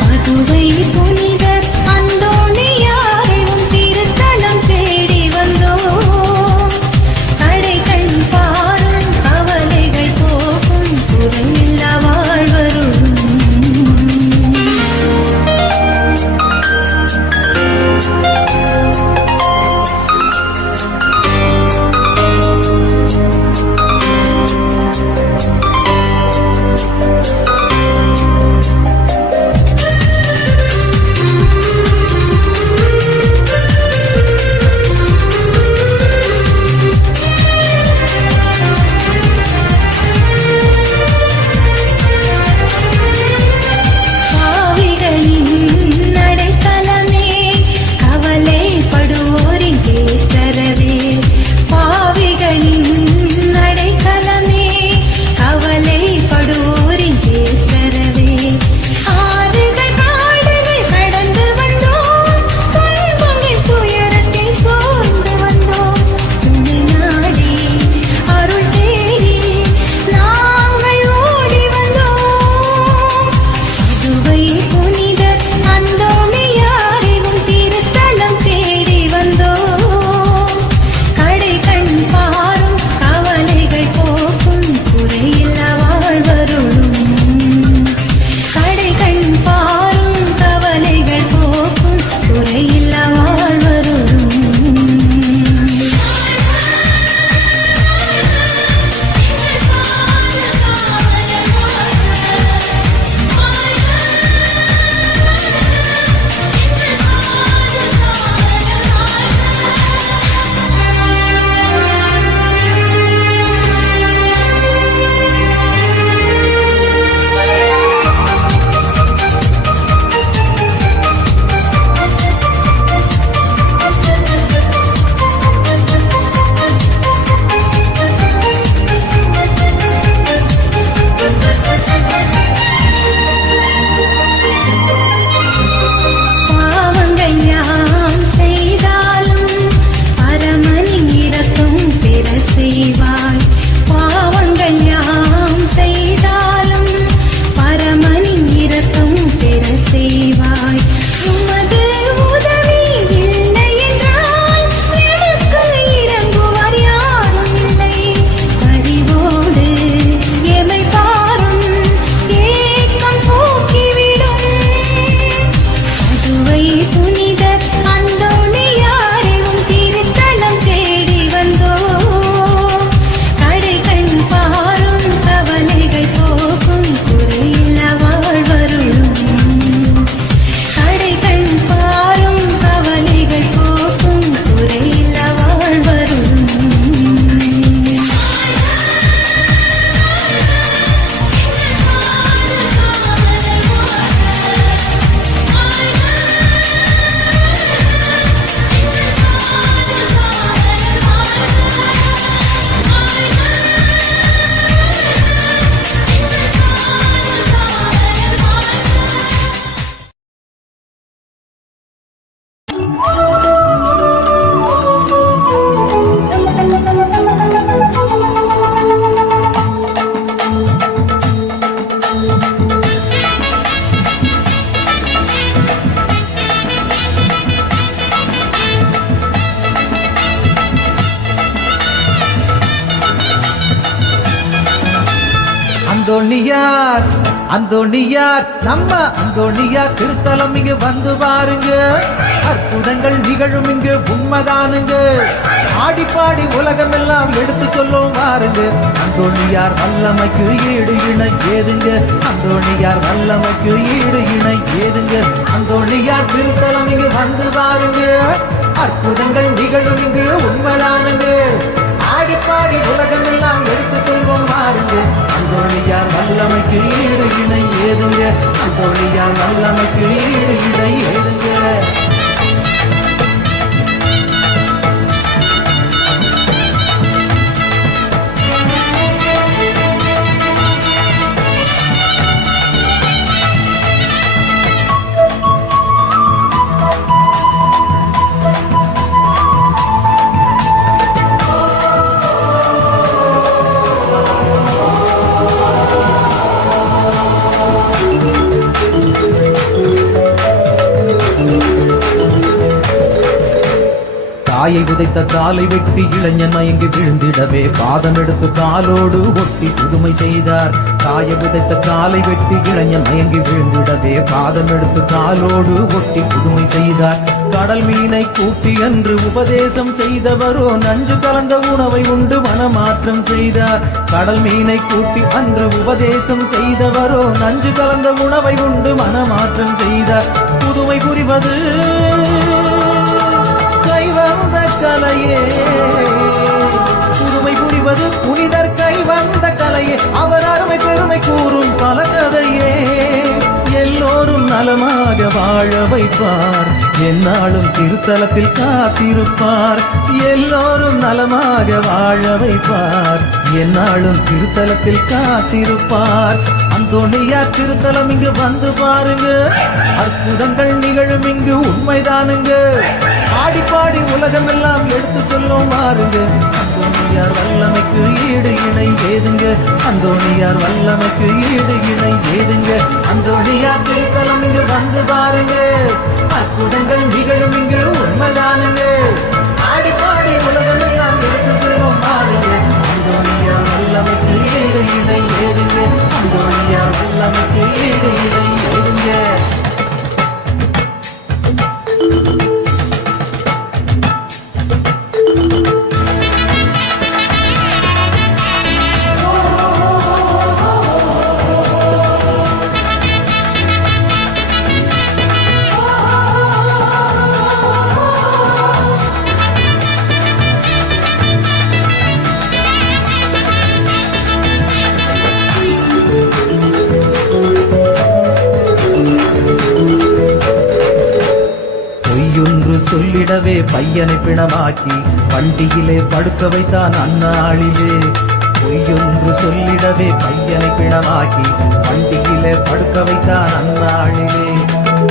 புதுவை புனித அந்தோணியார் அந்தோணியார் நம்ம அந்தோணியார் திருத்தலம் இங்கு வந்து பாருங்க. அற்புதங்கள் நிகழும் இங்கு உண்மைதானுங்க. ஆடி பாடி உலகம் எல்லாம் எடுத்து சொல்லும் பாருங்க. அந்தோணியார் வல்லமைக்கு ஈடு இணை ஏதுங்க. அந்தோணியார் வல்லமைக்கு ஈடு இணை ஏதுங்க. அந்தோணியார் திருத்தலம் இங்கு வந்து பாருங்க. அற்புதங்கள் நிகழும் இங்கு உண்மைதானுங்க. ஆடி பாடி உலகம் எல்லாம் எடுத்து கொள்வோம் பாருங்க. அந்தோணியார் வல்லமைக்கு ஈடு இணை ஏதுங்க. அந்தோணியார் வல்லமைக்கு ஈடு இணை ஏதுங்க. தாயை உதைத்த காலை வெட்டி இளைஞன் மயங்கி விழுந்திடவே பாதம் எடுத்து காலோடு ஒட்டி புதுமை செய்தார். தாயை உதைத்த காலை வெட்டி இளைஞன் மயங்கி விழுந்திடவே பாதம் எடுத்து காலோடு ஒட்டி புதுமை செய்தார். கடல் மீனை கூட்டி என்று உபதேசம் செய்தவரோ நஞ்சு கலந்த உணவை உண்டு மனமாற்றம் செய்தார். கடல் மீனை கூட்டி அன்று உபதேசம் செய்தவரோ நஞ்சு கலந்த உணவை உண்டு மனமாற்றம் செய்தார். புதுமை புரிவது கைவந்த கலையே, புதுமை புரிவது புனிதர் கைவந்த கலையே. அவர் அருமை பெருமை கூறும் பல கதையே. எல்லோரும் நலமாக வாழ வைப்பார், என்னாலும் திருத்தலத்தில் காத்திருப்பார். எல்லோரும் நலமாக வாழ வைப்பார், என்னாலும் திருத்தலத்தில் காத்திருப்பார். அந்தோணியார் திருத்தலம் இங்கு வந்து பாருங்க. அற்புதங்கள் நிகழும் இங்கு உண்மைதானுங்க. ஆடி பாடி உலகம் எல்லாம் எடுத்து சொல்லும் பாருங்க. அந்தோணியார் வல்லமைக்கு ஈடு இணை ஏதுங்க. அந்தோணியார் வல்லமைக்கு ஈடு இணை ஏதுங்க. அந்தோணியார் திருத்தலம் இங்கு வந்து பாருங்க. அற்புதங்கள் நிகழும் இங்கு உண்மைதானுங்க. ஆடி பாடி உலகம் எல்லாம் எடுத்து சொல்லும் பாருங்க. அந்தோணியார் வல்லமைக்கு ஈடு இணை ஏதுங்க. அந்தோணியார் வல்லமைக்கு ஈடு இணை ஏதுங்க. சொல்லிடவே பையனை பிணமாக்கி வண்டியிலே படுக்க வைத்தான் அந்நாளிலே. பொய்யொன்று சொல்லிடவே பையனை பிணமாக்கி வண்டியிலே படுக்க வைத்தான் அந்நாளிலே.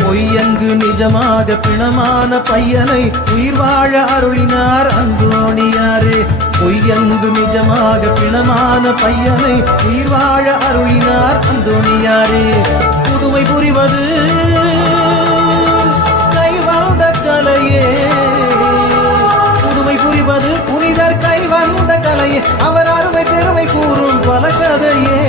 பொய்யங்கு நிஜமாக பிணமான பையனை உயிர் வாழ அருளினார் அந்தோணியாரே. பொய்யங்கு நிஜமாக பிணமான பையனை உயிர் வாழ அருளினார் அந்தோணியாரே. புதுமை புரிவது கலையே, புதுமை புரிவது புனிதர் கை வந்த கலையே. அவர் அருமை பெருமை கூறும் பல கதையே.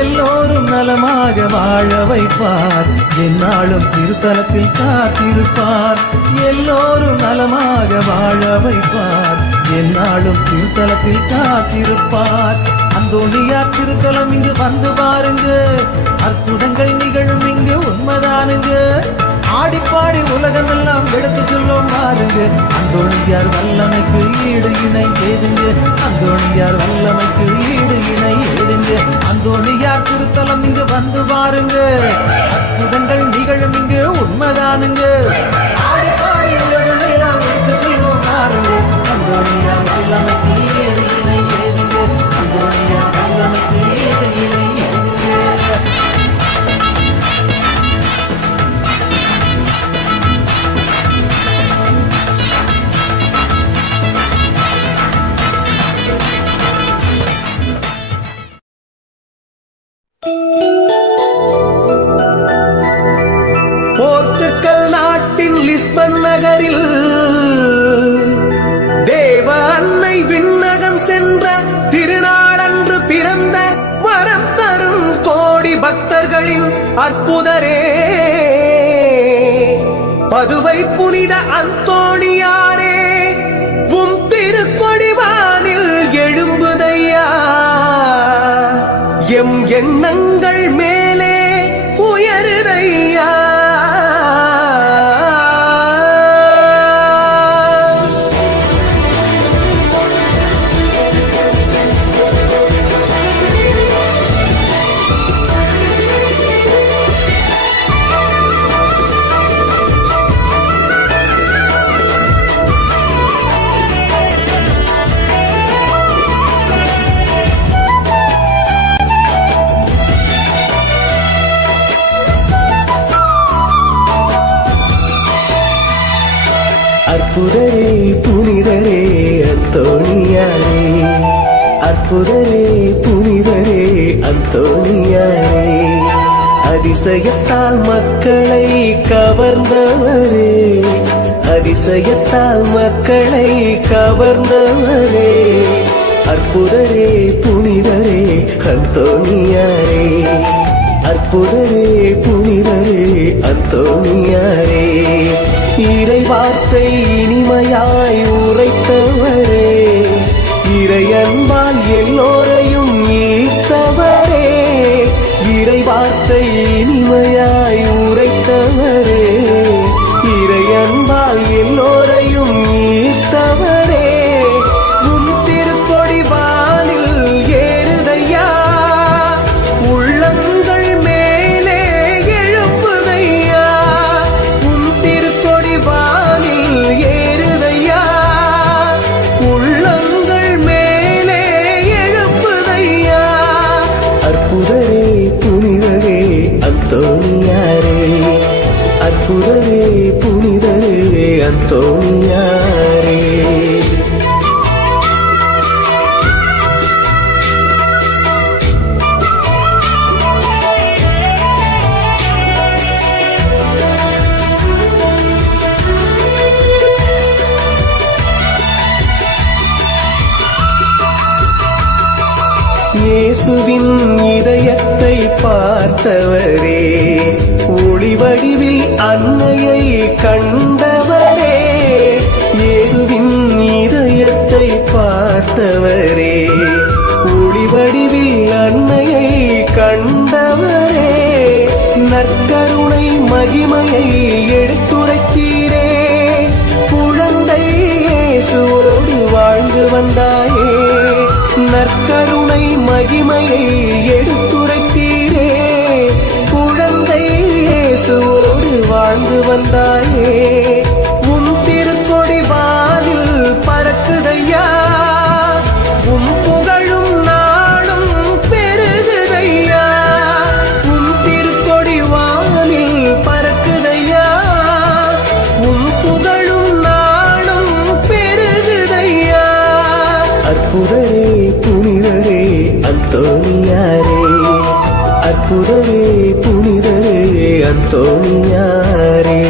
எல்லோரும் நலமாக வாழ வைப்பார், என்னாலும் திருத்தலத்தில் காத்திருப்பார். எல்லோரும் நலமாக வாழ வைப்பார், என்னாலும் திருத்தலத்தில் காத்திருப்பார். அந்தோணியார் திருத்தலம் இங்கு வந்து பாருங்க. அற்புதங்கள் நிகழும் இங்கு உண்மைதானுங்க. ஆடிப்பாடி உலகம் எல்லாம் எடுத்து சொல்லும் பாருங்க. அந்தோணியார் வல்லமைக்கு ஈடு இணை ஏதுங்க. அந்தோணியார் வல்லமைக்கு ஈடு இணை ஏதுங்க. அந்தோணியார் திருத்தலம் இங்கு வந்து பாருங்க. அற்புதங்கள் நிகழும் இங்கு உண்மைதானுங்க. ஆடிப்பாடி உலகம் எல்லாம் எடுத்து சொல்லும் பாருங்க. அந்தோணியார் வல்லமைக்கு ஈடு இணை ஏதுங்க. அந்தோணியார் வல்லமைக்கு ஈடு இணை ஏதுங்க. போர்த்துக்கல் நாட்டின் லிஸ்பன் நகரில் தேவ அன்னை விண்ணகம் சென்ற திருநாளன்று பிறந்த வரம் தரும் அற்புதரே பதுவை புனித அந்தோணியாரே உம் திருக்கொடிவானில் எழும்புதையா எம் எண்ணங்கள் மேலே உயருதையா அற்புதரே புனிதரே அந்தோணியாரே அற்புதரே புனிதரே அந்தோணியாரே அதிசயத்தால் மக்களை கவர்ந்தவரே அதிசயத்தால் மக்களை கவர்ந்தவரே அற்புதரே புனிதரே அந்தோணியாரே அற்புதரே புனிதரே அந்தோணியாரே இறை வார்த்தை இனிமையாய் உரைத்தவரே இறை அன்பால் எல்லோரையும் ஈர்த்தவரே இறை வார்த்தை இனிமையாய் உரைத்தவரே இறை அன்பால் எல்லோரையும் ஈர்த்தவரே உம் திருக்கொடி வானில் ஏறுதையா உள்ளங்கள் மேலே எழுப்புதையா உம் திருக்கொடி வானில் ஏறுதையா உள்ளங்கள் மேலே எழுப்புதையா அற்புதரே புனிதரே அந்தோணியாரே அற்புதரே புனிதரே அந்தோணியாரே இயேசுவின் இதயத்தை பார்த்தவரே ஒளி வடிவில் அன்னையை கண்டவரே இயேசுவின் இதயத்தை பார்த்தவரே ஒளி வடிவில் அன்னையை கண்டவரே நற்கருணை மகிமையை எடுத்துரைத்தீரே குழந்தை இயேசுவோடு வாழ்ந்து வந்தாயே நற்கருணை மகிமையை எடுத்துரைத்தீரே குழந்தை இயேசுவோடு வாழ்ந்து வந்தாயே உம் திருக்கொடி வானில் பறக்குதையா உம் புகழும் நாளும் பெருகுதையா உம் திருக்கொடி வானில் பறக்குதையா உம் புகழும் நாளும் பெருகுதையா அற்புதரே புனிதரே அந்தோணியாரே அற்புதரே புனிதரே அந்தோணியாரே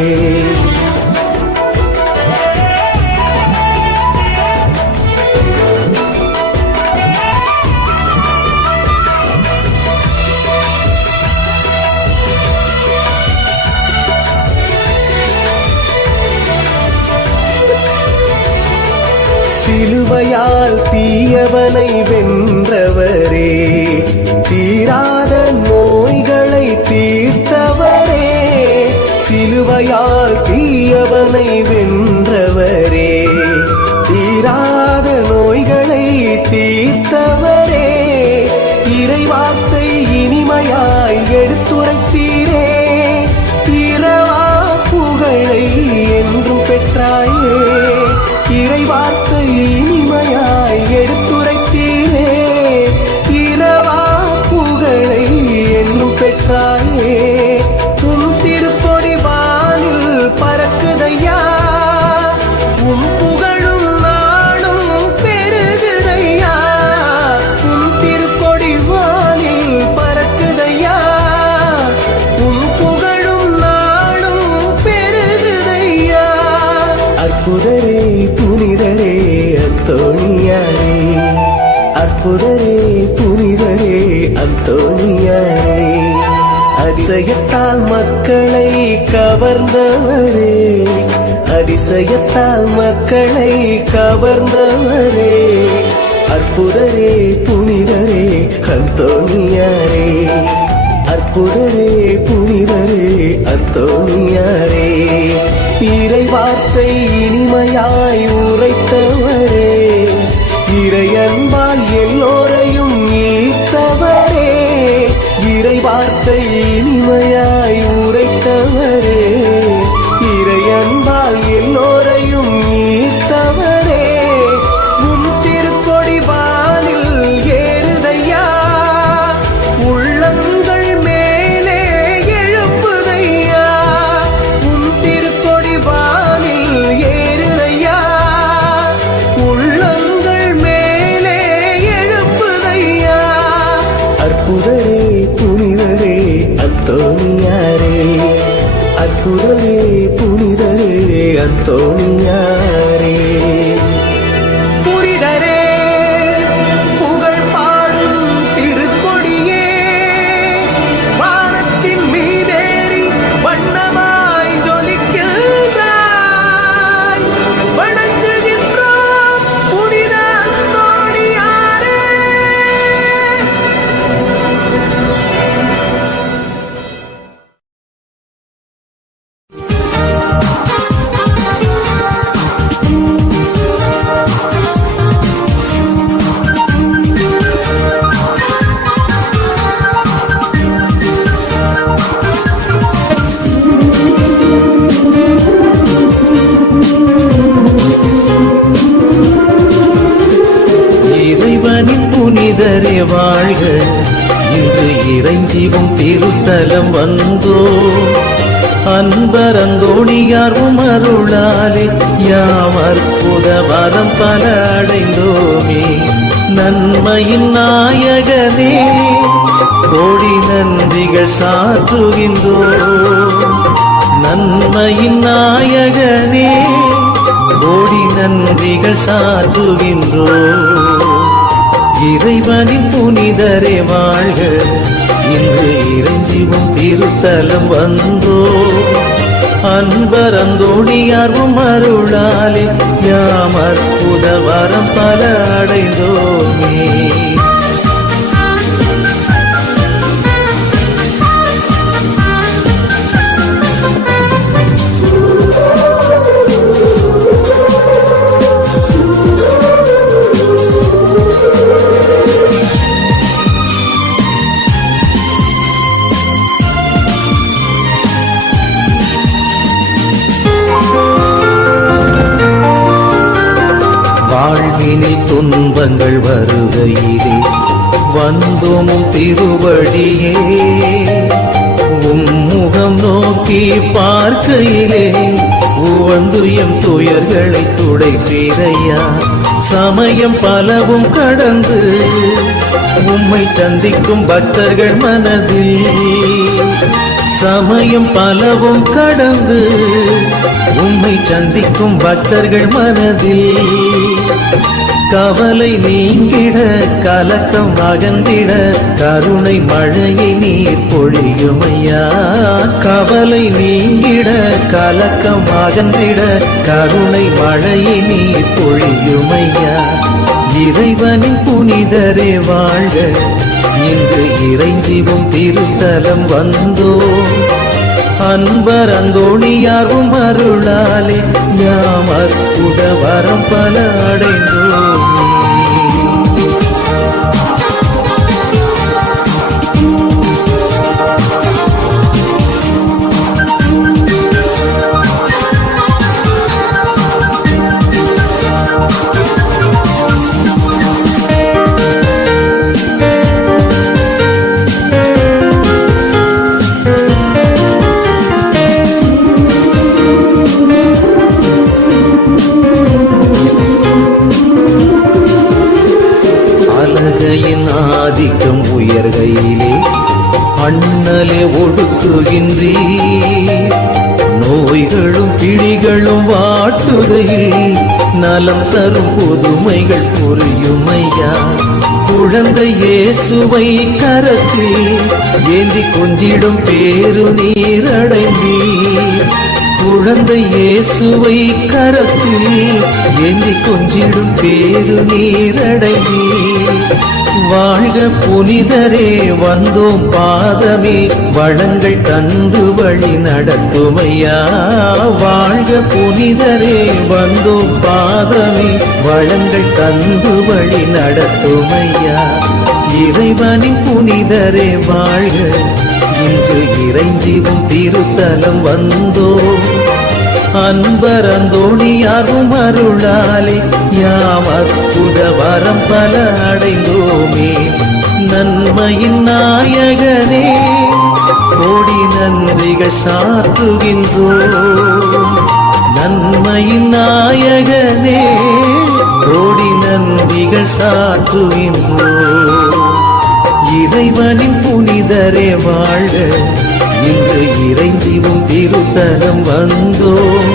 சிலுவையால் தீயவனை வென்றவரே தீராத நோய்களை தீர்த்தவரே சிலுவையால் தீயவனை வென்றவரே தீராத நோய்களை தீர்த்தவரே இறைவார்த்தை இனிமையாய் எடுத்துரைத்தீரே இரவா புகழை என்றும் பெற்றாயே இறைவார்த்தை இனிமையாய் எடுத்துரைத்தீரே இரவா புகழை என்றும் பெற்றாயே உம் திருக்கொடி வானில் பறக்குதையா உம் புகழும் நாளும் பெருகுதையா உம் திருக்கொடி வானில் பறக்குதையா உம் புகழும் நாளும் பெருகுதையா அற்புதரே புனிதரே அந்தோணியாரே அற்புதரே புனிதரே அந்தோணியாரே அதிசய அதிசயத்தால் மக்களை கவர்ந்தவரே, அதிசயத்தால் மக்களை கவர்ந்தவரே, அற்புதரே புனிதரே அந்தோணியாரே, அற்புதரே புனிதரே அந்தோணியாரே, இறை வார்த்தை இனிமையாய் உரைத்தவரே, இறை அன்பால் எல்லோரையும் ஈர்த்தவரே, இறை வார்த்தை இனிமையாய் உரைத்தவரே, இறை அன்பால் எல்லோரையும் ஈர்த்தவரே, உம் திருக்கொடி வானில் ஏறுதையா, உள்ளங்கள் மேலே எழுப்புதையா, உம் திருக்கொடி வானில் ஏறுதையா, உள்ளங்கள் மேலே எழுப்புதையா, அற்புதரே புனிதரே அந்தோணியாரே, அற்புதரே புனிதரே அந்தோணியாரே, புனிதரே புகழ் பாடும் திருக்கொடியே, வானத்தின் மீதேறி வண்ணமாய் ஜொலிக்கின்றாய், வணங்குகின்றோம் புனித அந்தோணியாரே. இறைவனின் புனிதரே வாழ்க, இன்று இறைஞ்சிவும் திருத்தலம் வந்தோ, அன்பர் அந்தோணியார் உமருளாலே யாம் அற்புத வரம் பல அடைந்தோமே, நன்மையின் நாயகனே கோடி நன்றிகள் சாற்றுகின்றோ, நன்மையின் நாயகனே கோடி நன்றிகள் சாற்றுகின்றோ, இறைவனின் புனிதரே வாழ்க, இன்று இறைஞ்சிவும் திருத்தலம் வந்தோ, அன்பர் அந்தோணியார் உமருளாலே யாம் அற்புத வரம் பல அடைந்தோமே. வாழ்வினில் துன்பங்கள் வருகையிலே வந்தோமும் திருவடியே, உம்முகம் நோக்கி பார்க்கையிலே உவந்து எம் துயர்களை துடைப்பீரையா, சமயம் பலவும் கடந்து உம்மை சந்திக்கும் பக்தர்கள் மனதில், சமயம் பலவும் கடந்து உம்மை சந்திக்கும் பக்தர்கள் மனதில், கவலை நீங்கிட கலக்கம் அகன்றிட கருணை மழையை நீர் பொழியுமையா, கவலை நீங்கிட கலக்கம் அகன்றிட கருணை மழையை நீர் பொழியுமையா, இறைவனின் புனிதரே வாழ்க, இன்று இறைஞ்சிவும் திருத்தலம் வந்தோ, அன்பர் அந்தோணியார் உமருளாலே யாம் அற்புத வரம் பல அடைந்தோமே. ஆதிக்கம் உயர்கையிலே அண்ணலே ஒடுக்குகின்றீர், நோய்களும் பிடிகளும் வாட்டுகையில் நலம் தரும் புதுமைகள் புரியுமையா, குழந்தை இயேசுவை கரத்தில் ஏந்தி கொஞ்சிடும் பேரு நீரடைந்தீர். குழந்தை இயேசுவை கரத்தில் ஏந்தி கொஞ்சிடும் பேரு நீரடைந்தீர். வாழ்க புனிதரே வந்தோம் பாதமே வளங்கள் தந்து வழி நடத்துமையா. வாழ்க புனிதரே வந்தோம் பாதமே வளங்கள் தந்து வழி நடத்துமையா. இறைவனின் புனிதரே வாழ்க, இன்று இறைஞ்சிவும் திருத்தலம் வந்தோ. அன்பரந்தோணியாரும் அருளாலே யாம் அற்புத வரம் பல அடைந்தோமே. நன்மையின் நாயகனே கோடி நன்றிகள் சாற்றுகின்றோம். நன்மையின் நாயகனே கோடி நன்றிகள் சாற்றுகின்றோம். இறைவனின் புனிதரே வாழ்க, இன்று இறைஞ்சிவும் திருத்தலம் வந்தோம்.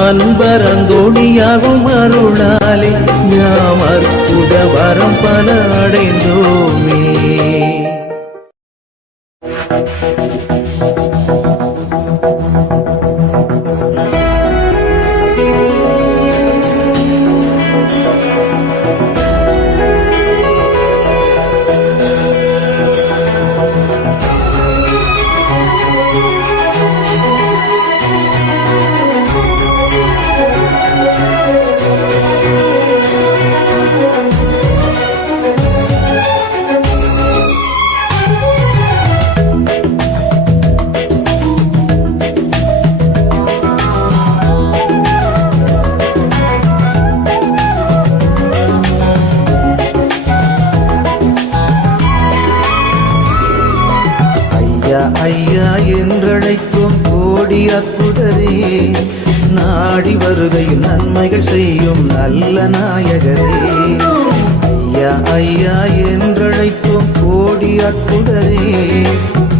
அன்பரந்தோணியாகும் அருளாலே யாம் அற்புத வரம் பல அடைந்தோமே. ஐயா என்றழைக்கும் கோடி அற்புதரே, நாடி வருகையில் நன்மைகள் செய்யும் நல்ல நாயகரே. ஐயா ஐயா என்றழைக்கும் கோடி அற்புதரே,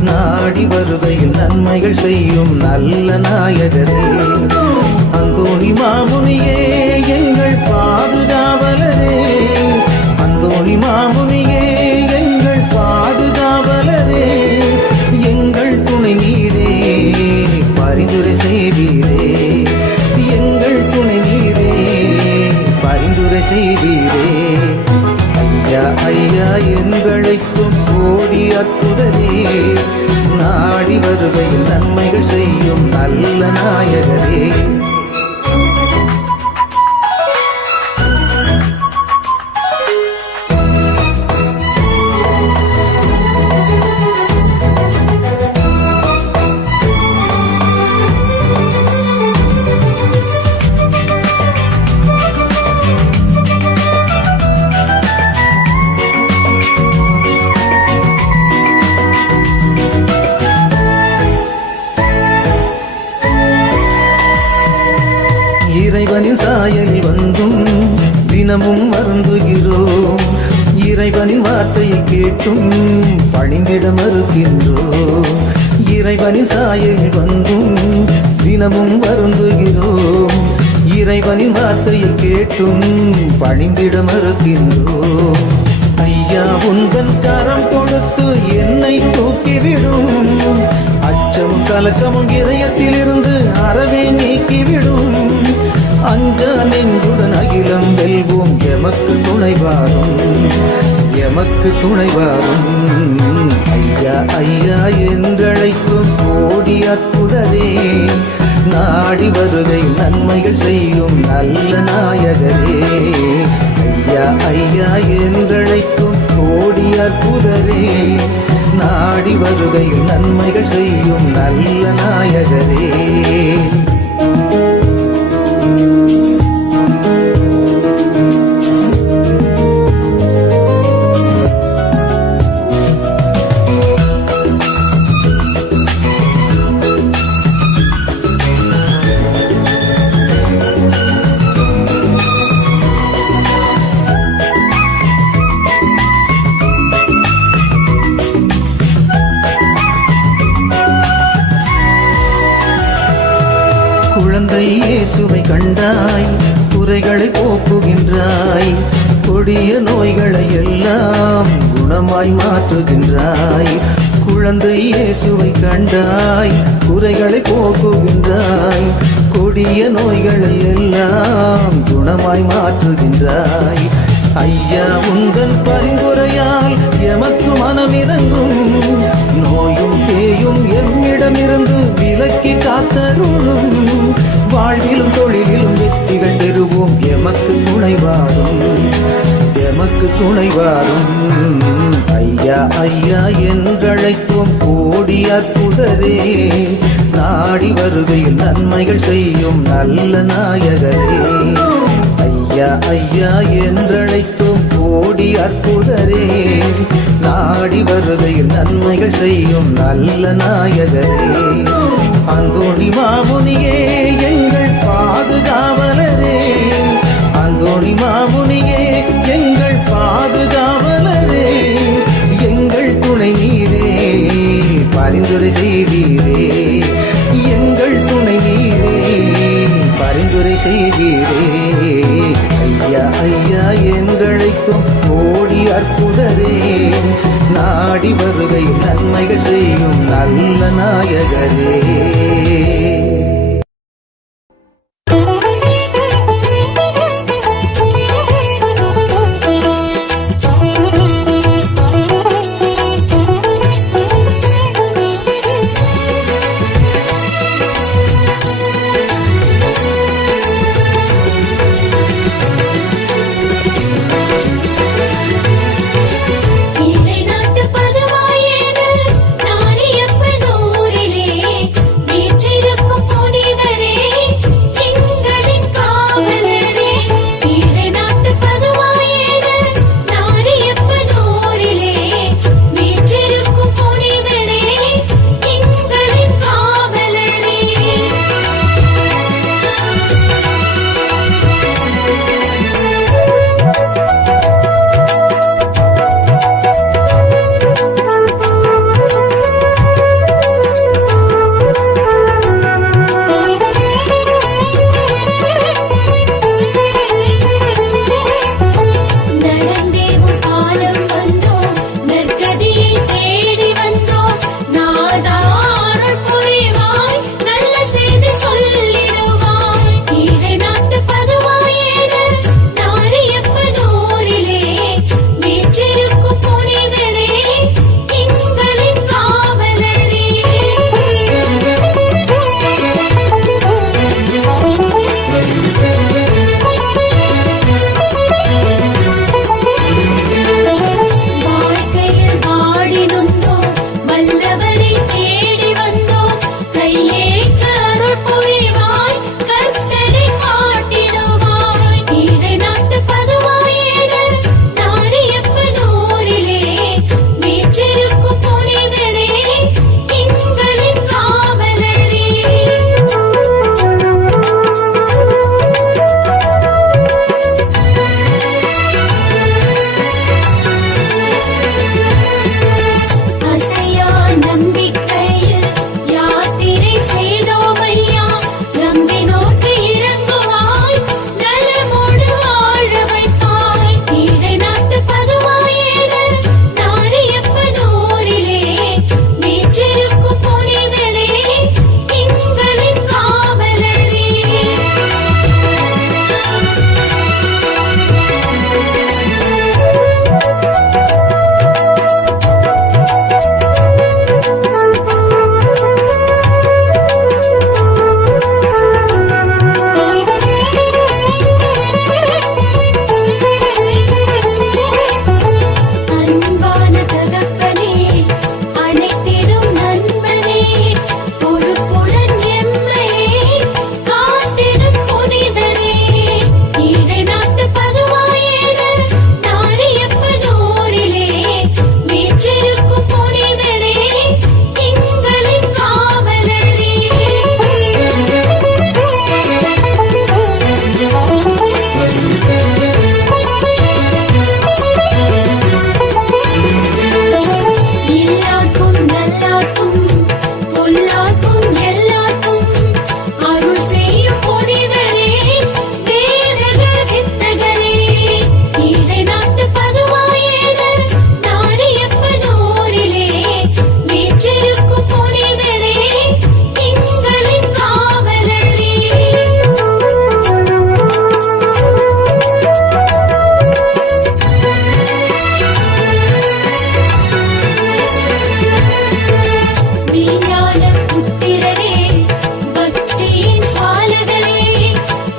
நாடி வருகையில் நன்மைகள் செய்யும் நல்ல நாயகரே. அந்தோணி மாமுனியே எங்கள் பாதுகாவலரே, அந்தோணி மாமுனியே எங்கள் பாதுகாவலரே. எங்கள் துணை நீரே பரிந்துரை செய்வீரே, எங்கள் துணை நீரே பரிந்துரை செய்வீரே. ஐயா ஐயா என்றழைக்கும் கோடி அற்புதரே, நாடி வருகையில் நன்மைகள் செய்யும் நல்ல நாயகரே. இறைவனின் சாயலில் வந்தும் தினமும் வருந்துகிறோம். இறைவனின் வார்த்தையை கேட்டும் பணிந்திட மறுக்கின்றோம். இறைவனின் சாயலில் வந்தும் தினமும் வருந்துகிறோம். இறைவனின் வார்த்தையை கேட்டும் பணிந்திட மறுக்கின்றோம். ஐயா உங்கள் கரம் கொடுத்து என்னை தூக்கிவிடும், அச்சமும் கலக்கமும் இதயத்திலிருந்து அறவே நீக்கிவிடும். அஞ்சா நெஞ்சுடன் அகிலம் வெல்வோம், எமக்கு துணைவாரும் எமக்கு துணைவாரும். ஐயா ஐயா என்றழைக்கும் கோடி அற்புதரே, நாடி வருகை நன்மைகள் செய்யும் நல்ல நாயகரே. ஐயா ஐயா என்றழைக்கும் கோடி அற்புதரே, நாடி வருகை நன்மைகள் செய்யும் நல்ல நாயகரே. குழந்தை இயேசுவை கண்டாய், குறைகளை போக்குகின்றாய். கொடிய நோய்களை எல்லாம் குணமாய் மாற்றுகின்றாய். குழந்தை இயேசுவை கண்டாய், குறைகளை போக்குகின்றாய். கொடிய நோய்களை எல்லாம் குணமாய் மாற்றுகின்றாய். ஐயா உங்கள் பரிந்துரையால் எமக்கு மனமிறங்கும். நோயும் பேயும் எம்மிடமிருந்து விலக்கி காத்தருளும். வாழ்விலும் தொழிலிலும் வெற்றிகள் பெறுவோம். எமக்கு துணைவாரும், எமக்கு துணைவாரும். ஐயா ஐயா என்றழைத்தோம் கோடி அற்புதரே. நாடி வருகையில் நன்மைகள் செய்யும் நல்ல நாயகரே. ஐயா ஐயா என்றழைத்தோம் கோடி அற்புதரே. நாடி வருகையில் நன்மைகள் செய்யும் நல்ல நாயகரே. அந்தோணி மாமுனியே எங்கள் பாதுகாவலரே. அந்தோணி மாமுனியே எங்கள் பாதுகாவலரே. எங்கள் துணை நீரே, பரிந்துரை செய்வீரே. எங்கள் துணை நீரே, பரிந்துரை செய்வீரே. ஐயா ஐயா என்றழைக்கும் கோடி அற்புதரே. நாடி வருகை நன்மைகள் செய்யும் நல்ல நாயகரே. இதை நாட்டு பதுவாயேது நாணியப்பனூரிலே வீற்றிருக்கும்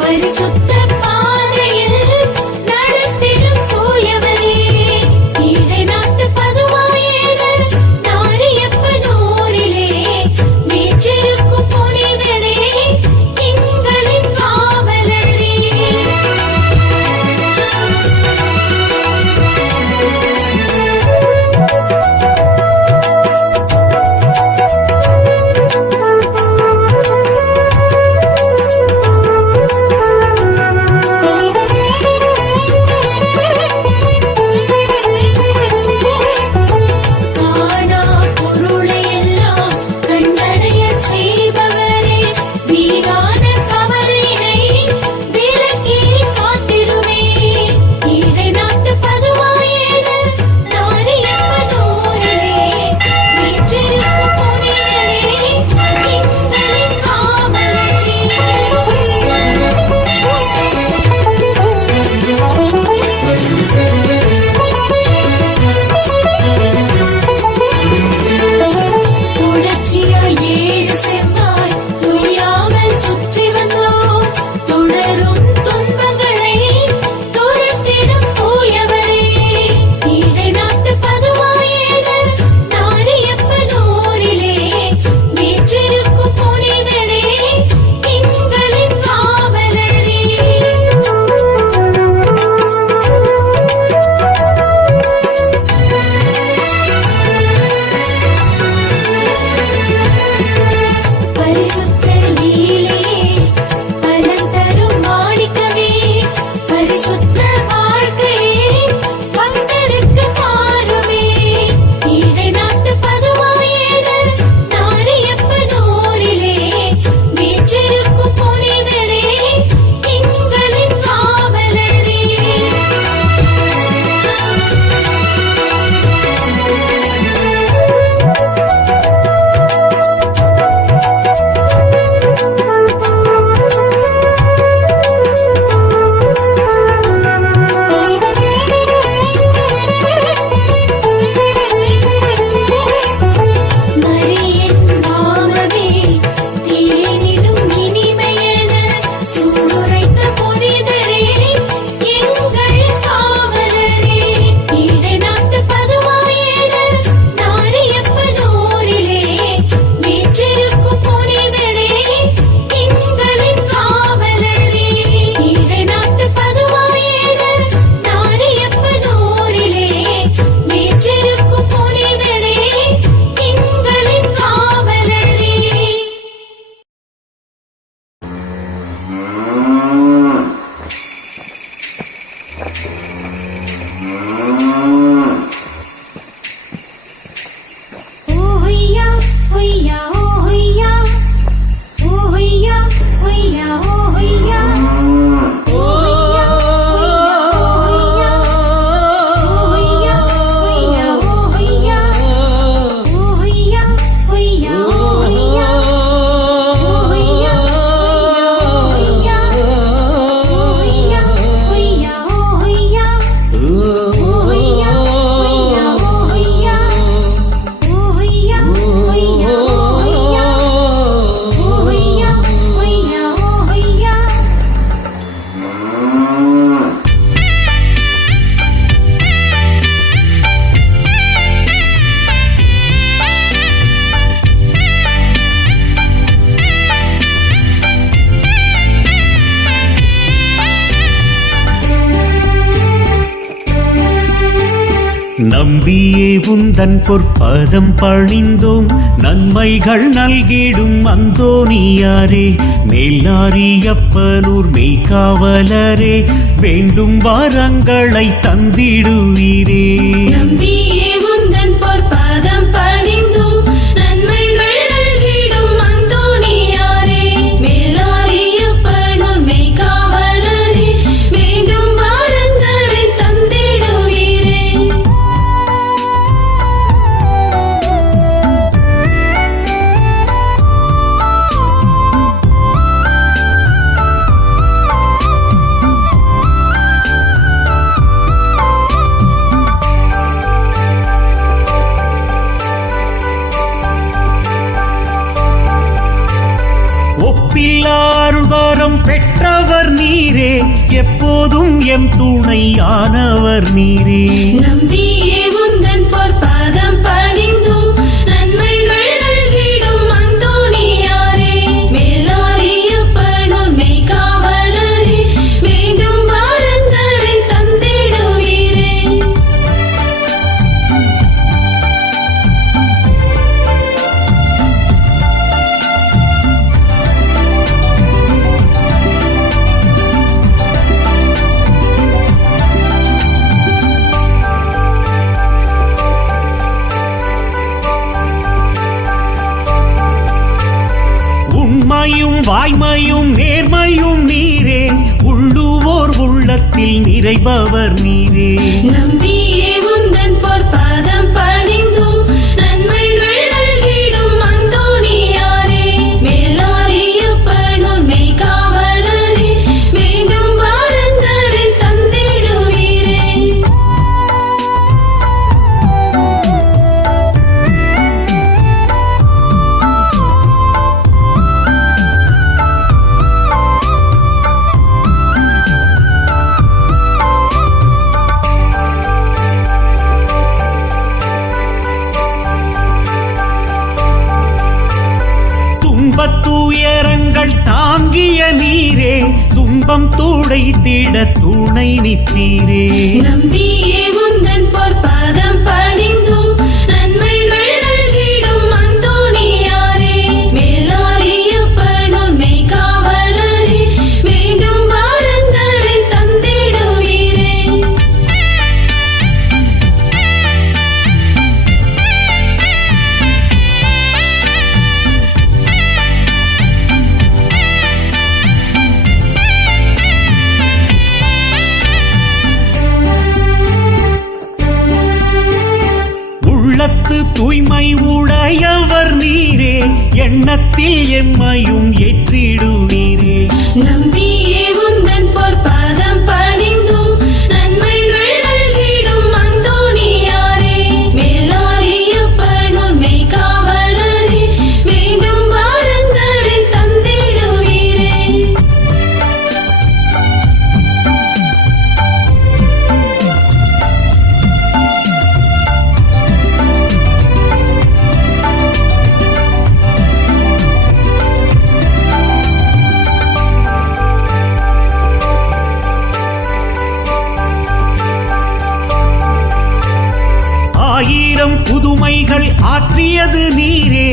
பரிசுத்த பாதையில் நடத்திடும் தூயவரே, கீழே நாட்டு பதுவாயேனர் நாரியப்பனூரிலே வீற்றிருக்கும் புனிதரே, எங்களின் காவலரே. காணா பொருளையெல்லாம் கண்டடையச் செய்பவரே, வீணான கவலையினை விலக்கி காத்திடுமே, கீழே நாட்டு பதுவாயேனர் நாரியப்பனூரிலே வீற்றிருக்கும் புனிதரே, எங்களின் தொடர்ச்சியாய் 7 செவ்வாய் துய்யாமல் சுற்றி வந்தோம், தொடரும் துன்பங்களை துரத்திடும் தூயவரே, கீழே நாட்டு பதுவாயேனர் நாரியப்பனூரிலே வீற்றிருக்கும் புனிதரே, எங்களின் காவலரே. பரிசுத்த லீலையே, பலன் தரும் மாணிக்கமே, பரிசுத்த வாழ்க்கையே, பக்தருக்கு மாறுமே, கீழே நாட்டு பதுவாயேனர் நாரியப்பனூரிலே வீற்றிருக்கும் புனிதரே, எங்களின் காவலரே. மரியின் நாமமே தேனினும் இனிமையென சூளுரைத்த புனிதரே, எங்கள் காவலரே, கீழே நாட்டு பதுவாயேனர் நாரியப்பனூரிலே வீற்றிருக்கும் புனிதரே, எங்களின் காவலரே, கீழே நாட்டு பதுவாயேனர் நாரியப்பனூரிலே வீற்றிருக்கும் புனிதரே, எங்களின் காவலரே. ஓ ஹொய்யா ஹொய்யா ஓ ஹொய்யா, ஓ ஹொய்யா ஹொய்யா ஓ ஹொய்யா, ஓ ஹொய்யா ஹொய்யா ஓ ஹொய்யா, ஓ ஹொய்யா ஹொய்யா ஓ ஹொய்யா, ஓ ஹொய்யா ஹொய்யா ஓ ஹொய்யா, ஓ ஹொய்யா ஹொய்யா ஓ ஹொய்யா, ஓ ஹொய்யா ஹொய்யா ஓ ஹொய்யா, ஓ ஹொய்யா ஹொய்யா ஓ ஹொய்யா, ஓ ஹொய்யா ஹொய்யா ஓ ஹொய்யா, ஓ ஹொய்யா ஹொய்யா ஓ ஹொய்யா. நம்பியே உந்தன் பொற்பதம் பணிந்தோம், நன்மைகள் நல்கிடும் அந்தோணியாரே, மேலாரியப்பனூர் மெய்காவலரே, வேண்டும் வரங்களை தந்திடுவீரே. நம்பியே உந்தன் பொற்பதம் பணிந்தோம், நன்மைகள் நல்கிடும் அந்தோணியாரே, மேலாரியப்பனூர் மெய்காவலரே, வேண்டும் வரங்களை தந்திடுவீரே. எம் துணையானவர் நீரே. நம்பியே உந்தன் பொற்பாதம் பணிந்தோம் நன்மைகள் நல்கிடும் அந்தோணியாரே. மேலாரியப்பனோர் மெய்காவலரே வேண்டும் வாரங்களை தந்திடுவீரே. உண்மையும் வாய்மையும் நேர்மையும் நீரே, உள்ளுவோர் உள்ளத்தில் நிறைபவர் நீரே. நம்பியே உந்தன் பொற்பாதம் பணிந்தோம் நன்மைகள் நல்கிடும் அந்தோணியாரே. மேலாரியப்பனோர் மெய்காவலரே வேண்டும் வாரங்களை தந்திடுவீரே. துன்பத்துயரங்கள் தாங்கிய நீரே, துன்பம் துடைத்திட துணை நிற்றீரே. நம்பியே உந்தன் பொற்பாதம் பணிந்தோம் நன்மைகள் நல்கிடும் அந்தோணியாரே. மேலாரியப்பனோர் மெய்காவலரே வேண்டும் வாரங்களை தந்திடுவீரே. உள்ளத்து தூய்மை உடையவர் நீரே, எண்ணத்தில் எம்மையும் ஏற்றிடுவீரே. நம்பியே உந்தன் பொற்பாதம் பணிந்தோம் நன்மைகள் நல்கிடும் அந்தோணியாரே. மேலாரியப்பனோர் மெய்காவலரே வேண்டும் வாரங்களை தந்திடுவீரே. ஆயிரம் புதுமைகள் ஆற்றியது நீரே,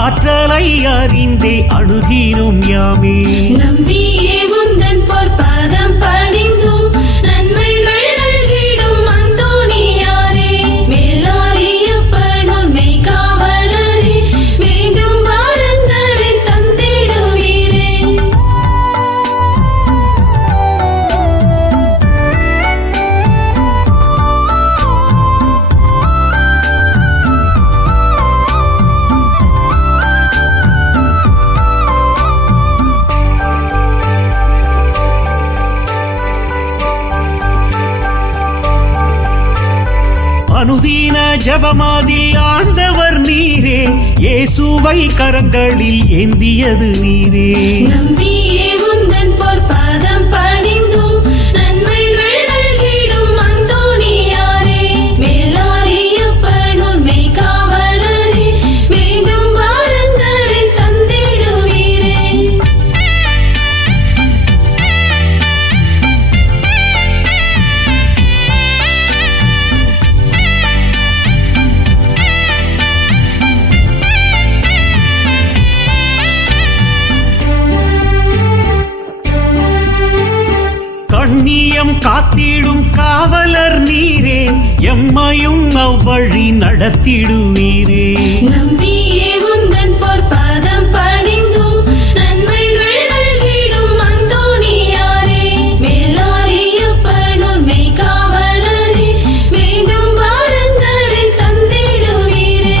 ஆற்றலை அறிந்தே அணுகினோம் யாமே. நம்பியே உந்தன் பொற்பாதம் பணிந்தோம் நன்மைகள் நல்கிடும் அந்தோணியாரே. மேலாரியப்பனோர் மெய்காவலரே வேண்டும் வாரங்களை தந்திடுவீரே. அனுதீன ஜபமாதில் ஆண்டவர் நீரே, இயேசுவை கரங்களில் ஏந்தியது நீரே. நம்பியே உந்தன் பொற்பாதம் பணிந்தோம் நன்மைகள் நல்கிடும் அந்தோணியாரே. மேலாரியப்பனோர் மெய்காவலரே வேண்டும் வாரங்களை தந்திடுவீரே. கண்ணியம் காத்திடும் காவலர் நீரே, எம்மையும் அவ்வழி நடத்திடுவீரே. நம்பியே உந்தன் பொற்பாதம் பணிந்தோம் நன்மைகள் நல்கிடும் அந்தோணியாரே. மேலாரியப்பனோர் மெய்காவலரே வேண்டும் வாரங்களை தந்திடுவீரே.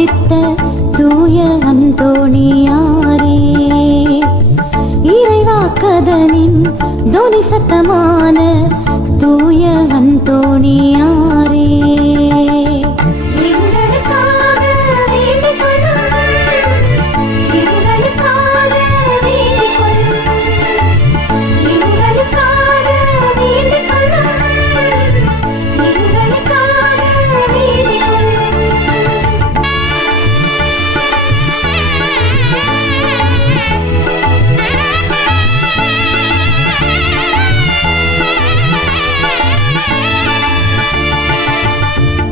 போதித்த தூய அந்தோணியாரே, இறைவாக்கதனின் தொனி சத்தமான தூய அந்தோணியாரே, எங்களுக்காக வேண்டிக் கொள்ளுங்கள், எங்களுக்காக வேண்டிக் கொள்ளுங்கள், எங்களுக்காக வேண்டிக் கொள்ளுங்கள், எங்களுக்காக வேண்டிக்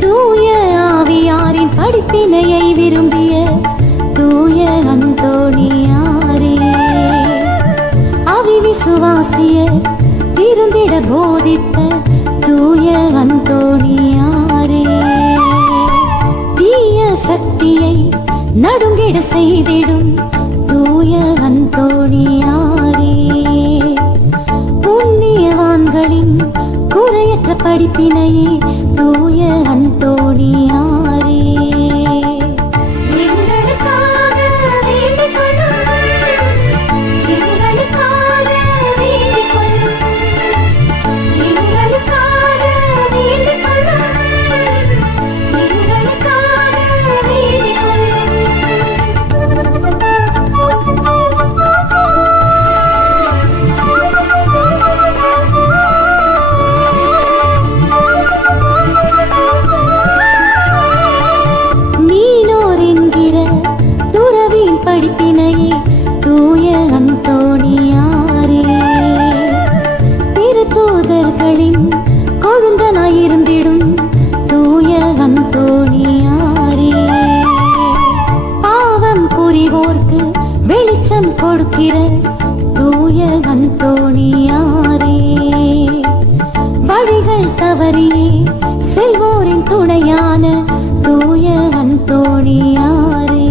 தூய ஆவியாரின் படிப்பினையை விரும்பிய தூய அந்தோணியாரே, அவிவிசுவாசியர் திருந்திட போதித்த தூய அந்தோணியாரே, தீய சக்தியை நடுங்கிட செய்திடும் தூய அந்தோணியாரே, புண்ணியவான்களின் குறையற்ற படிப்பினையே தூய அந்தோணியாரே, எங்களுக்காக வேண்டிக் கொள்ளுங்கள், எங்களுக்காக வேண்டிக் கொள்ளுங்கள், எங்களுக்காக வேண்டிக் கொள்ளுங்கள், எங்களுக்காக வேண்டிக் மீனோர் என்கிற துறவியின் படிப்பினையே தூய அந்தோணியாரே, திருத்தூதர்களின் கொழுந்தனாயிருந்திடும் தூய அந்தோணியாரே, பாவம் புரிவோர்க்கு வெளிச்சம் கொடுக்கிற தூய அந்தோணியாரே, வழிகள் தவறியே செல்வோரின் துணையான தூய அந்தோணியாரே,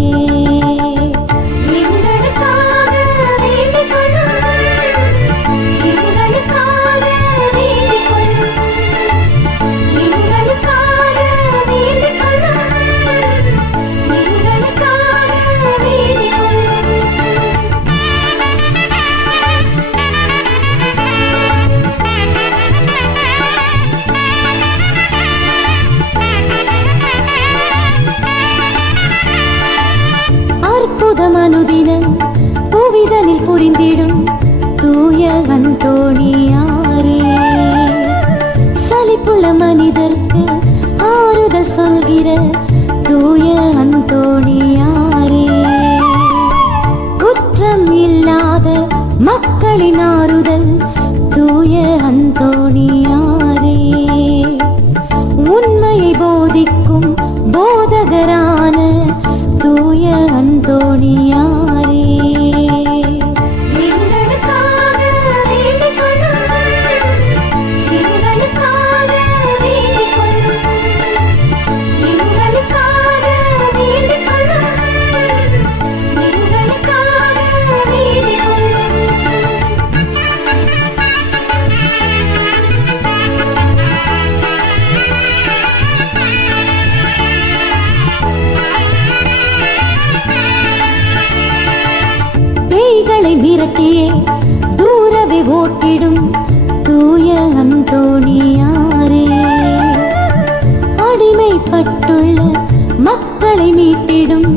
எங்களுக்காக வேண்டிக் கொள்ளுங்கள், எங்களுக்காக வேண்டிக் கொள்ளுங்கள், எங்களுக்காக வேண்டிக் கொள்ளுங்கள், எங்களுக்காக வேண்டிக் அற்புதம் அனுதினம் புவிதனில் புரிந்திடும் தூய அந்தோணியாரே, சலிப்புள்ள மனிதர்க்கு ஆறுதல் சொல்கிற தூய அந்தோணியாரே, குற்றம் இல்லாத மக்களின் ஆறுதல் தூய அந்தோணியாரே, உண்மையை போதிக்கும் போதகரான தூய அந்தோணியாரே, எங்களுக்காக வேண்டிக் கொள்ளுங்கள், எங்களுக்காக வேண்டிக் கொள்ளுங்கள், எங்களுக்காக வேண்டிக் கொள்ளுங்கள், எங்களுக்காக வேண்டிக் பேய்களை மிரட்டியே தூரவே ஓட்டிடும் தூய அந்தோணியாரே, அடிமைப்பட்டுள்ள மக்களை மீட்டிடும்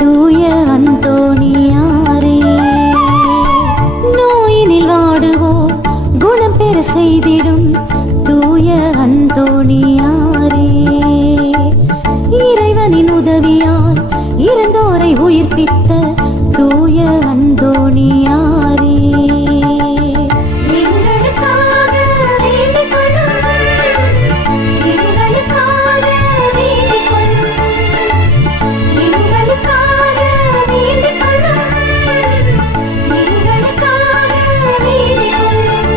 தூய அந்தோணியாரே, நோயினில் வாடுவோர் குணம் பெற செய்திடும் தூய அந்தோணியாரே, இறைவனின் உதவியால் இறந்தோரை உயிர்ப்பித்த தூய அந்தோணியாரே, எங்களுக்காக வேண்டிக் கொள்ளுங்கள், எங்களுக்காக வேண்டிக் கொள்ளுங்கள், எங்களுக்காக வேண்டிக் கொள்ளுங்கள், எங்களுக்காக வேண்டிக் கொள்ளுங்கள்.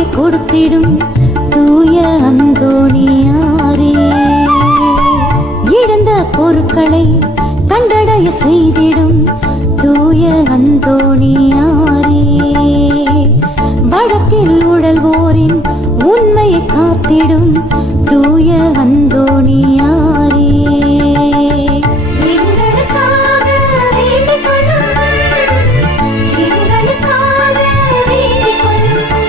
அமைதியை கொடுத்திடும் தூய அந்தோணியாரே. இழந்த பொருட்களை கண்டடைய செய்திடும் தூய அந்தோணியாரே. வழக்கில் உழல்வோரின் உண்மையை காத்திடும் தூய அந்தோணியாரே. எங்களுக்காக வேண்டிக் கொள்ளுங்கள், எங்களுக்காக வேண்டிக் கொள்ளுங்கள்,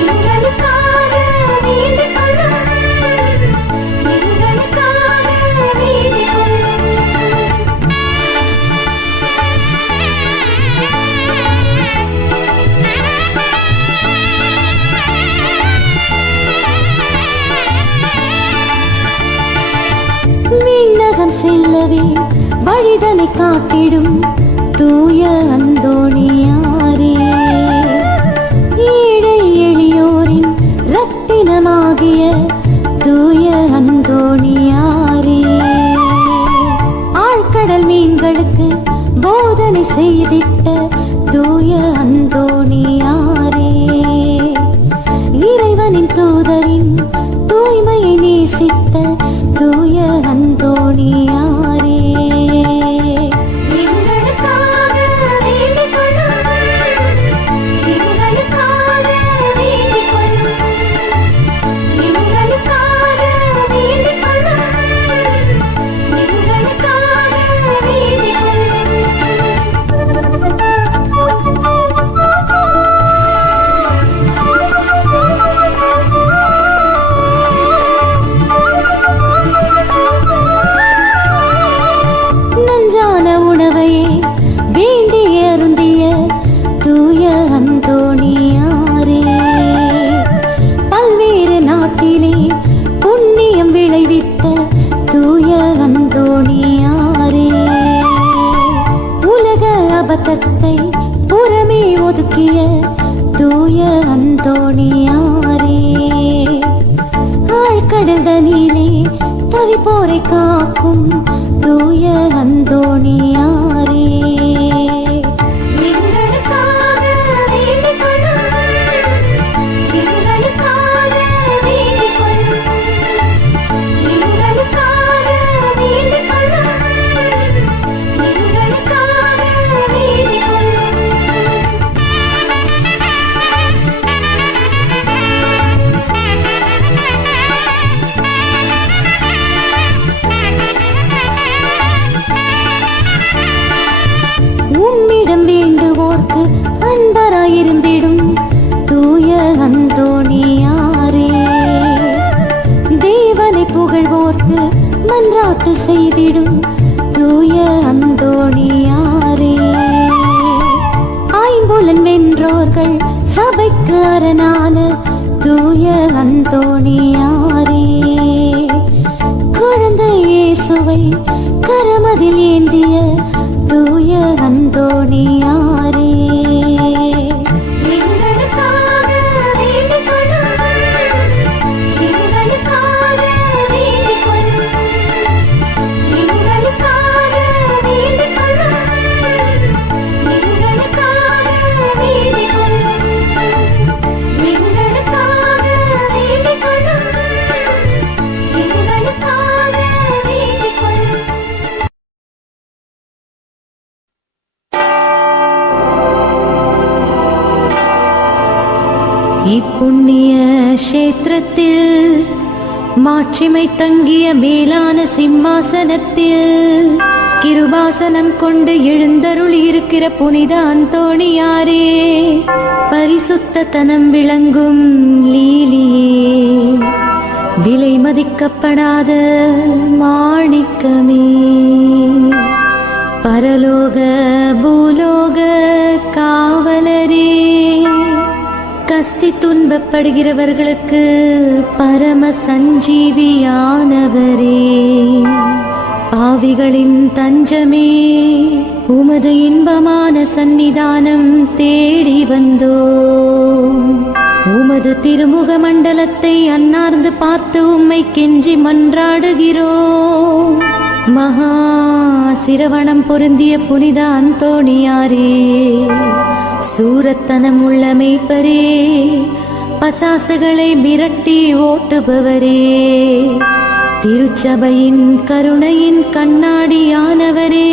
எங்களுக்காக வேண்டிக் கொள்ளுங்கள், எங்களுக்காக வேண்டிக் கொள்ளுங்கள். விண்ணகம் செல்லவே வழிதனை காட்டிடும் தூய அந்தோணியாரே. ஏழை எளியோரின் ரத்தினமாகிய தூய அந்தோணியாரே. ஆழ்கடல் மீன்களுக்கு போதனை செய்திட்ட தூய அந்தோணியாரே. இறைவனின் தூதரின் தூய்மையை நேசித்த தூய அந்தோணியாரே. எங்களுக்காக வேண்டிக் கொள்ளுங்கள், எங்களுக்காக வேண்டிக் கொள்ளுங்கள், எங்களுக்காக வேண்டிக் கொள்ளுங்கள், எங்களுக்காக வேண்டிக் நஞ்சான உணவையே வேண்டி அருந்திய தூய அந்தோணியாரே. பல்வேறு நாட்டிலே புண்ணியம் விளைவித்த தூய அந்தோணியாரே. உலக அபத்தத்தை புறமே ஒதுக்கிய தூய அந்தோணியாரே. ஆழ்கடல் தனிலே தவிப்போரை காக்கும் தூய அந்தோணியாரே. எங்களுக்காக வேண்டிக் கொள்ளுங்கள், எங்களுக்காக வேண்டிக் கொள்ளுங்கள், எங்களுக்காக வேண்டிக் கொள்ளுங்கள், எங்களுக்காக வேண்டிக் உம்மிடம் வேண்டுவோர்க்கு அன்பராயிருந்திடும் தூய அந்தோணியாரே. தேவனை புகழ்வோர்க்கு மன்றாட்டு செய்திடும் தூய அந்தோணியாரே. ஐம்புலன் வென்றோர்கள் சபைக்கு அரணான தூய அந்தோணியாரே. குழந்தை இயேசுவை கரமதில் ஏந்திய தூய அந்தோணியாரே. எங்களுக்காக வேண்டிக் கொள்ளுங்கள், எங்களுக்காக வேண்டிக் கொள்ளுங்கள், எங்களுக்காக வேண்டிக் கொள்ளுங்கள், எங்களுக்காக வேண்டிக் கொள்ளுங்கள், எங்களுக்காக வேண்டிக் கொள்ளுங்கள், எங்களுக்காக வேண்டிக் கொள்ளுங்கள். இப்புண்ணிய கஷேத்திரத்தில் மாட்சிமை தங்கிய மேலான சிம்மாசனத்தில் கிருபாசனம் கொண்டு எழுந்தருள் இருக்கிற புனித அந்தோணியாரே. பரிசுத்த தனம் விளங்கும் லீலியே, விலை மதிக்கப்படாத மாணிக்கமே, பரலோக பூலோக காவலரே, கஸ்தி துன்பப்படுகிறவர்களுக்கு பரம சஞ்சீவியானவரே, பாவிகளின் தஞ்சமே, உமது இன்பமான சந்நிதானம் தேடி வந்தோம். உமது திருமுக மண்டலத்தை அன்னார்ந்து பார்த்து உம்மை கெஞ்சி மன்றாடுகிறோம். மகா சிரவணம் பொருந்திய புனித அந்தோணியாரே, சூரத்தனம் உள்ள மேய்ப்பரே, பசாசுகளை மிரட்டி ஓட்டுபவரே, திருச்சபையின் கருணையின் கண்ணாடியானவரே,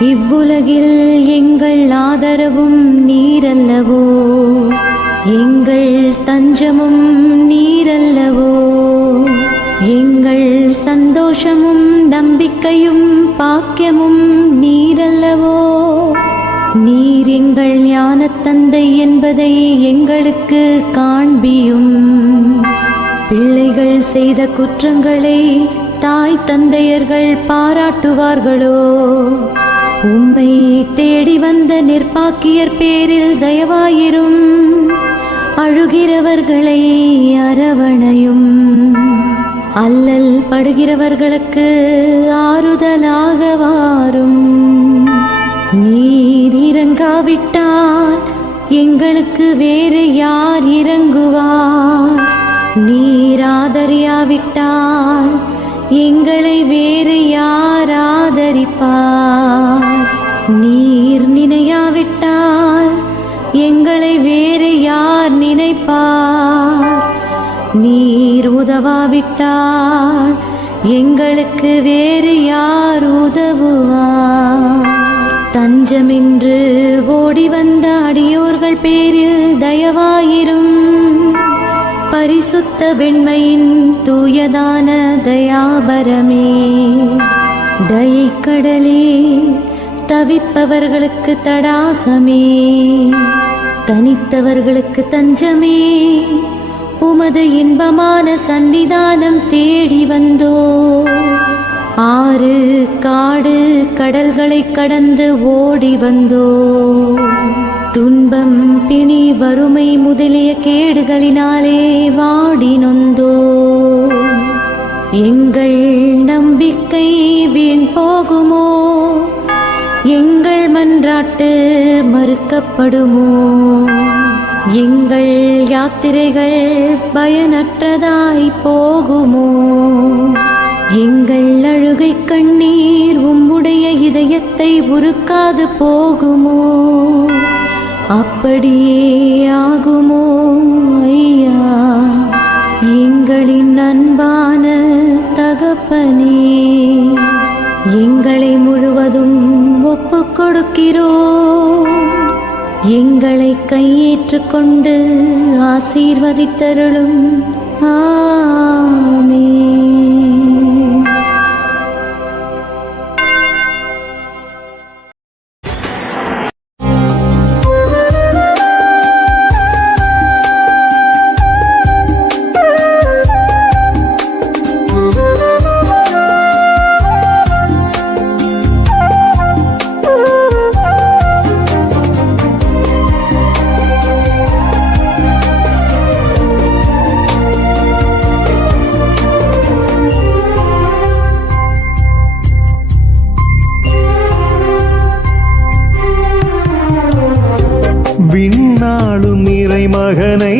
இவ்வுலகில் எங்கள் ஆதரவும் நீரல்லவோ, எங்கள் தஞ்சமும் நீரல்லவோ, எங்கள் சந்தோஷமும் நம்பிக்கையும் பாக்கியமும் நீரல்லவோ. நீர் எங்கள் ஞானத் தந்தை என்பதை எங்களுக்கு காண்பியும். பிள்ளைகள் செய்த குற்றங்களை தாய் தந்தையர்கள் பாராட்டுவார்களோ? உம்மை தேடி வந்த நிர்பாக்கியர் பேரில் தயவாயிரும். அழுகிறவர்களை அரவணையும். அல்லல் படுகிறவர்களுக்கு ஆறுதலாக வாரும். நீர் இறங்காவிட்டால் எங்களுக்கு வேறு யார் இறங்குவார்? நீர் ஆதரியாவிட்டால் எங்களை வேறு யார் ஆதரிப்பார்? நீர் நினையாவிட்டால் எங்களை வேறு யார் நினைப்பார்? நீர் உதவாவிட்டால் எங்களுக்கு வேறு யார் உதவுவார்? தஞ்சமென்று ஓடி வந்த அடியோர்கள் பேரில் தயவாயிரும். பரிசுத்த வெண்மையின் தூயதான தயாபரமே, தயைக்கடலே, தவிப்பவர்களுக்கு தடாகமே, தனித்தவர்களுக்கு தஞ்சமே, உமது இன்பமான சன்னிதானம் தேடி வந்தோ. ஆறு காடு கடல்களை கடந்து ஓடி வந்தோ. துன்பம் பிணி வறுமை முதலிய கேடுகளினாலே வாடி நொந்தோ. எங்கள் நம்பிக்கை வீண் போகுமோ? எங்கள் மன்றாட்டு மறுக்கப்படுமோ? எங்கள் யாத்திரைகள் பயனற்றதாய் போகுமோ? எங்கள் அழுகை கண்ணீர் உம்முடைய இதயத்தை உருக்காது போகுமோ? அப்படியே ஆகுமோ ஐயா, எங்களின் அன்பான தகப்பனே? எங்களை முழுவதும் ஒப்புக் கொடுக்கிறோம். எங்களை கையேற்றுக் கொண்டு ஆசீர்வதித்தருளும். ஆமென். விண்ணாளும் இறை மகனை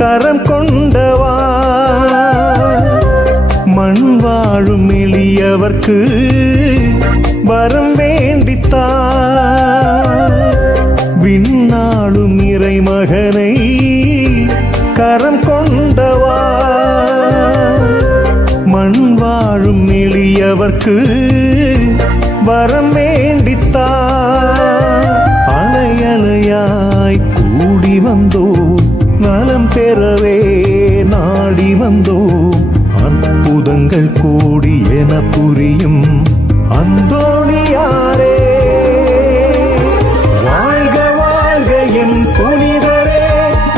கரம் கொண்டவா, மண் வாழும் எளியவர்க்கு வரம் வேண்டித்தா. விண்ணாளும் இறை மகனை கரம் கொண்டவா, மண் வாழும் எளியவர்க்கு வரம் வேண்டித்தா. அலையலையாய் கூடி வந்தோம், நலம் பெறவே நாடி வந்தோம். அற்புதங்கள் கோடி என புரியும் அந்தோணியாரே, வாழ்க வாழ்க என் புனிதரே,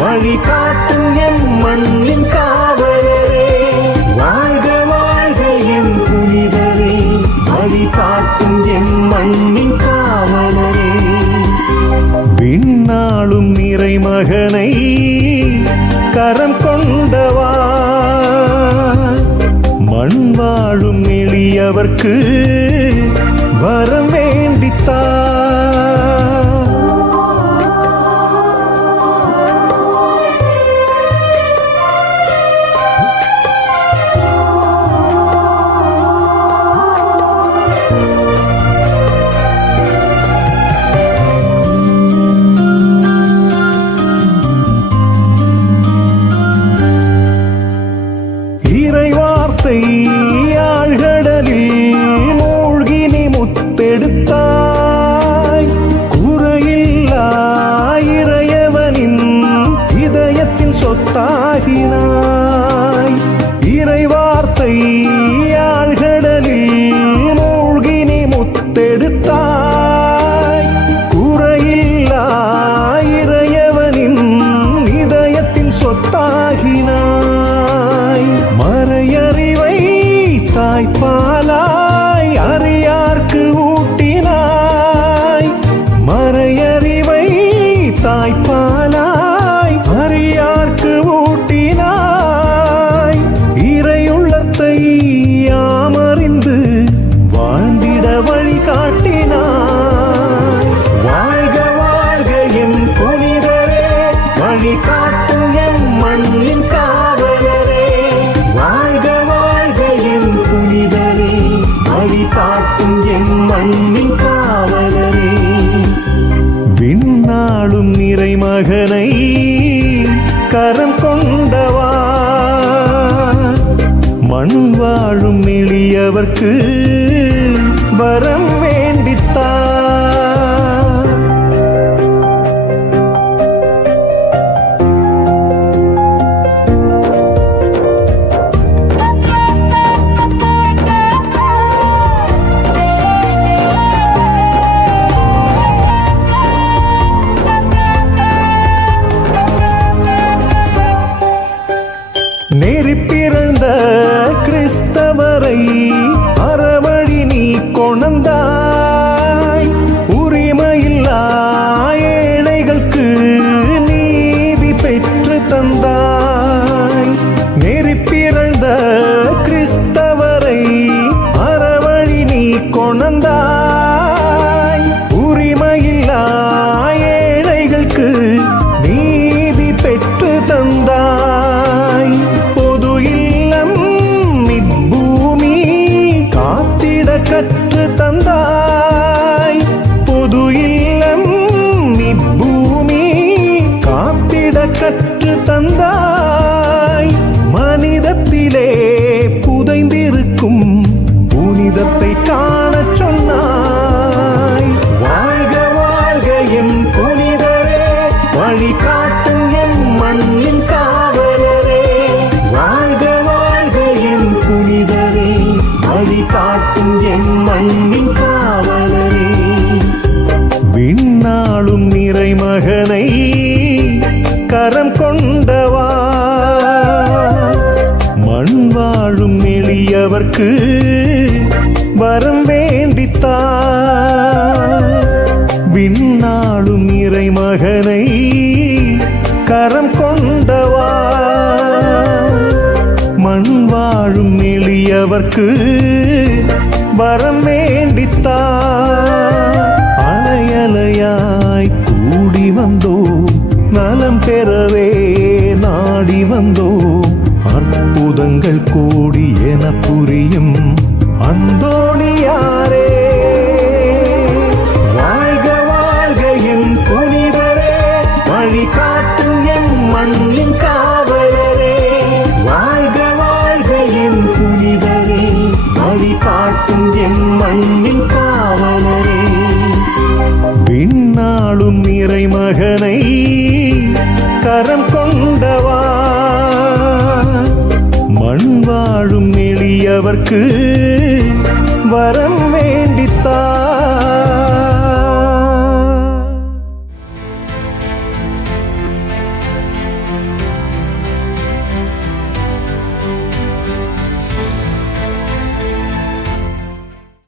வழி காட்டும் என் மண்ணின் காவலரே. வாழ்க வாழ்க என் புனிதரே, வழி காட்டும் என் மண்ணின் காவலரே. விண்ணாளும் இறை மகனை கரம் கொண்டவா, மண் வாழும் எளியவர்க்கு வரம் வேண்டித்தா. தாய்ப்பாலாய் அறியார்க்கு ஊட்டினாய் இறையுள்ளத்தை யாமறிந்து வாழ்ந்திட வழிகாட்டினாய் வாழ்க வாழ்க என் புனிதரே வழிகாட்டும் என் மண்ணின் காவலரே வாழ்க வாழ்க என் புனிதரே வழிகாட்டும் என் மண்ணின் காவலரே விண்ணாளும் நிறைமகனை கரம் கொண்டவா மண் வாழும் எளியவர்க்கு வரம் வேண்டித்தா நேரி பிறந்த கிறிஸ்தவரை அறவழி நீ கொணந்தாய் உரிமையில்லா ஏழைகளுக்கு நீதி பெற்று தந்தாய் நேரி பிறந்த கிறிஸ்தவரை அறவழி நீ கொணந்தாய் உரிமையில்லா ஏழைகளுக்கு நீதி பெற்று தந்தாய் பொது இல்லம் இப்பூமி காத்திட கற்று தந்தாய் பொது இல்லம் இப்பூமி காத்திட கற்று தந்தாய் மனிதத்திலே புதைந்திருக்கும் புனிதத்தை காணச் சொன்னாய் வாழ்க வாழ்க என் புனிதரே வழிகாட்டும் என் மண்ணின் காவலரே வாழ்க வாழ்க என் புனிதரே வழிகாட்டும் என் மண்ணின் காவலரே விண்ணாளும் நிறைமகனை கரம் கொண்டவா மண் வாழும் எளியவர்க்கு வரம் வேண்டித்தா விண்ணாளும் இறைமகனை கரம் கொண்டவா மண் வாழும் எளியவர்க்கு வரம் வேண்டித்தா அலையலையாய் கூடி வந்தோம் நலம் பெறவே நாடி வந்தோம் அற்புதங்கள் கோடி என புரியும் அந்தோணியாரே வாழ்க வாழ்க என் புனிதரே வழிகாட்டும் என் மண்ணின் காவலரே வாழ்க வாழ்க என் புனிதரே வழிகாட்டும் என் மண்ணின் காவலரே விண்ணாளும் இறைமகனை கரம் கொண்டவா மண் வாழும் எளியவர்க்கு வரம் வேண்டித்தா